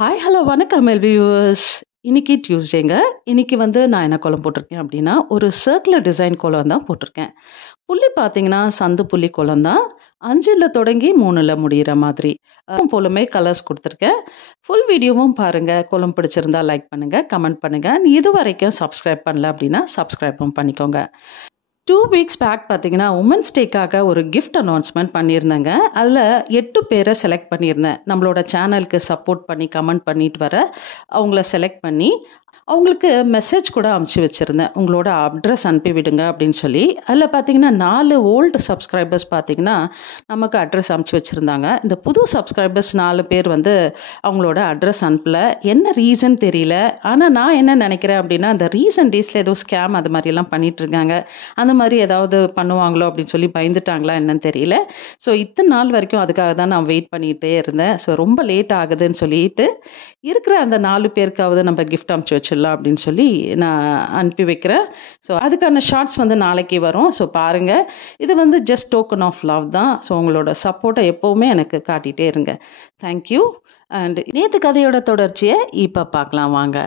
Hi, hello, வணக்கம் LV viewers. இன்னைக்கு டியூஸ்டேங்க. இன்னைக்கு வந்து நான் என்ன கோலம் போட்டிருக்கேன் அப்படின்னா, ஒரு சர்க்குலர் டிசைன் கோலம் தான் போட்டிருக்கேன். புள்ளி பார்த்தீங்கன்னா, சந்து புள்ளி கோலம் தான். 5ல தொடங்கி 3ல முடியிற மாதிரி. போலுமே கலர்ஸ் குடுத்துருக்கேன். ஃபுல் வீடியோவும் பாருங்க. கோலம் பிடிச்சிருந்தா லைக் பண்ணுங்க, கமெண்ட் பண்ணுங்க. இதுவரைக்கும் சப்ஸ்கிரைப் பண்ணல அப்படின்னா, சப்ஸ்கிரைப்பும் பண்ணிக்கோங்க. 2 வீக்ஸ் பேக் பார்த்தீங்கன்னா, உமன்ஸ் டேக்காக ஒரு கிஃப்ட் அனௌன்ஸ்மென்ட் பண்ணியிருந்தேங்க. அதில 8 பேர செலக்ட் பண்ணியிருந்தேன். நம்மளோட சேனலுக்கு சப்போர்ட் பண்ணி, கமெண்ட் பண்ணிட்டு வர அவங்கள செலக்ட் பண்ணி, அவங்களுக்கு மெசேஜ் கூட அனுப்பிச்சு வச்சிருந்தேன். உங்களோட அட்ரஸ் அனுப்பி விடுங்க அப்படின்னு சொல்லி. அதில பார்த்தீங்கன்னா, 4 ஓல்டு சப்ஸ்கிரைபர்ஸ் பார்த்தீங்கன்னா, நமக்கு அட்ரஸ் அனுப்பிச்சு வச்சிருந்தாங்க. இந்த புது சப்ஸ்கிரைபர்ஸ் 4 பேர் வந்து அவங்களோட அட்ரஸ் அனுப்பல. என்ன ரீசன் தெரியல. ஆனா நான் என்ன நினைக்கிறேன் அப்படின்னா, இந்த ரீசன்ட் டேஸ்ல ஏதோ ஸ்கேம் அது மாரியெல்லாம் பண்ணிட்டு இருக்காங்க. அந்த மாதிரி ஏதாவது பண்ணுவாங்களோ அப்படின்னு சொல்லி பயந்துட்டாங்களா என்னன்னு தெரியல. ஸோ இத்தனை நாள் வரைக்கும் அதுக்காக தான் நான் வெயிட் பண்ணிகிட்டே இருந்தேன். ஸோ ரொம்ப லேட் ஆகுதுன்னு சொல்லிட்டு, இருக்கிற அந்த 4 பேருக்காவது நம்ம கிஃப்ட் அனுப்பிச்சு வச்சிடலாம் அப்படின்னு சொல்லி நான் அனுப்பி வைக்கிறேன். ஸோ அதுக்கான ஷார்ட்ஸ் வந்து நாளைக்கு வரும். ஸோ பாருங்க. இது வந்து ஜஸ்ட் டோக்கன் ஆஃப் லவ் தான். ஸோ உங்களோட சப்போர்ட்டை எப்போவுமே எனக்கு காட்டிகிட்டே இருங்க. தேங்க்யூ. அண்ட் நேற்று கதையோட தொடர்ச்சியை இப்போ பார்க்கலாம் வாங்க.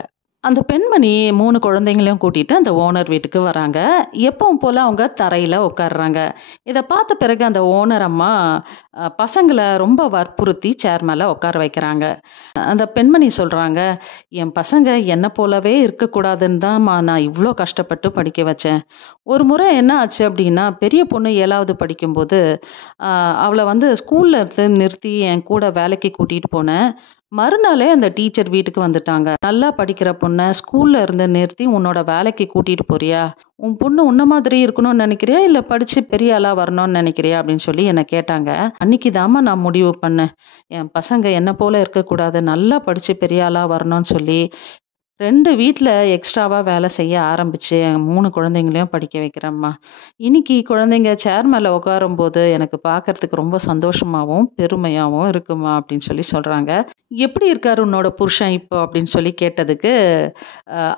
அந்த பெண்மணி 3 குழந்தைங்களையும் கூட்டிட்டு அந்த ஓனர் வீட்டுக்கு வராங்க. எப்பவும் போல அவங்க தரையில உட்கார்றாங்க. இத பார்த்த பிறகு அந்த ஓனர் அம்மா பசங்கள ரொம்ப வற்புறுத்தி சேர் மேல உட்கார வைக்கிறாங்க. அந்த பெண்மணி சொல்றாங்க, "என் பசங்க என்ன போலவே இருக்கக்கூடாதுன்னு தான்மா நான் இவ்ளோ கஷ்டப்பட்டு படிக்க வச்சேன். ஒரு முறை என்ன ஆச்சு அப்படின்னா, பெரிய பொண்ணு 7வது படிக்கும்போது, அவள வந்து ஸ்கூல்ல இருந்து நிறுத்தி என் கூட வேலைக்கு கூட்டிட்டு போனேன். மறுநாளே அந்த டீச்சர் வீட்டுக்கு வந்துட்டாங்க. நல்லா படிக்கிற பொண்ண ஸ்கூல்ல இருந்து நிறுத்தி உன்னோட வேலைக்கு கூட்டிட்டு போறியா? உன் பொண்ணு உன்ன மாதிரி இருக்கணும்னு நினைக்கிறியா? இல்ல படிச்சு பெரிய ஆளா வரணும்னு நினைக்கிறியா? அப்படின்னு சொல்லி என்ன கேட்டாங்க. அன்னைக்கு தாம்மா நான் முடிவு பண்ணேன். என் பசங்க என்ன போல இருக்கக்கூடாது. நல்லா படிச்சு பெரிய ஆளா வரணும்னு சொல்லி 2 வீட்ல எக்ஸ்ட்ராவா வேலை செய்ய ஆரம்பிச்சு, என் 3 குழந்தைங்களையும் படிக்க வைக்கிறேம்மா. இன்னைக்கு குழந்தைங்க சேர் மேல உட்காரும்போது எனக்கு பார்க்கறதுக்கு ரொம்ப சந்தோஷமாவும், பெருமையாவும் இருக்குமா அப்படின்னு சொல்லி சொல்றாங்க. எப்படி இருக்காரு உன்னோட புருஷன் இப்போ அப்படின்னு சொல்லி கேட்டதுக்கு,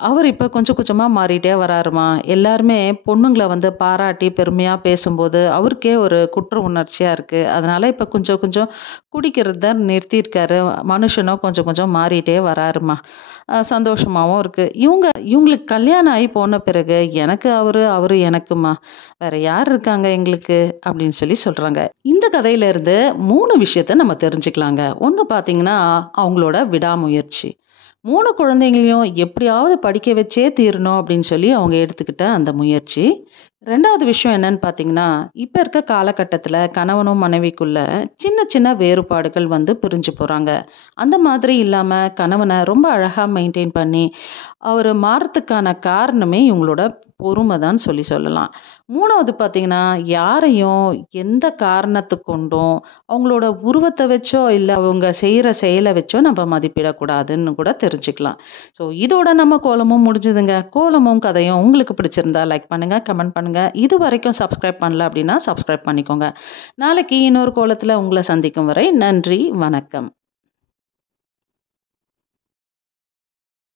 அவர் இப்ப கொஞ்சம் கொஞ்சமா மாறிட்டே வராருமா. எல்லாருமே பொண்ணுங்கள வந்து பாராட்டி பெருமையா பேசும்போது, அவருக்கே ஒரு குற்ற உணர்ச்சியா இருக்கு. அதனால இப்ப கொஞ்சம் கொஞ்சம் குடிக்கிறத நிறுத்தியிருக்காரு. மனுஷனும் கொஞ்சம் கொஞ்சம் மாறிட்டே வராருமா. சந்தோஷமாவும் இருக்கு. இவங்களுக்கு கல்யாணம் ஆகி போன பிறகு எனக்கு அவரு, அவரு எனக்குமா. வேற யார் இருக்காங்க எங்களுக்கு அப்படின்னு சொல்லி சொல்றாங்க. இந்த கதையில இருந்து 3 விஷயத்த நம்ம தெரிஞ்சுக்கலாங்க. ஒண்ணு பார்த்தீங்கன்னா, அவங்களோட விடாமுயற்சி. 3 குழந்தைங்களையும் எப்படியாவது படிக்க வச்சே தீரணும் அப்படின்னு சொல்லி அவங்க எடுத்துக்கிட்ட அந்த முயற்சி. 2வது விஷயம் என்னன்னு பார்த்தீங்கன்னா, இப்ப இருக்க காலகட்டத்தில கணவனும் மனைவிக்குள்ள சின்ன சின்ன வேறுபாடுகள் வந்து பிரிஞ்சு போறாங்க. அந்த மாதிரி இல்லாம கணவன ரொம்ப அழகா மெயின்டெயின் பண்ணி, அவரு மாறத்துக்கான காரணமே இவங்களோட பொறுமை தான் சொல்லி சொல்லலாம். 3வது பார்த்தீங்கன்னா, யாரையும் எந்த காரணத்துக் கொண்டும் அவங்களோட உருவத்த வச்சோ, இல்ல அவங்க செய்ற செயல வச்சோ நம்ம மதிப்பிடக்கூடாதுன்னு கூட தெரிஞ்சுக்கலாம். ஸோ இதோட நம்ம கோலமும் முடிஞ்சுதுங்க. கோலமும் கதையும் உங்களுக்கு பிடிச்சிருந்தா லைக் பண்ணுங்க, கமெண்ட் பண்ணுங்க. இதுவரைக்கும் சப்ஸ்கிரைப் பண்ணல அப்படின்னா சப்ஸ்கிரைப் பண்ணிக்கோங்க. நாளைக்கு இன்னொரு கோலத்துல உங்கள சந்திக்கும் வரை நன்றி, வணக்கம்.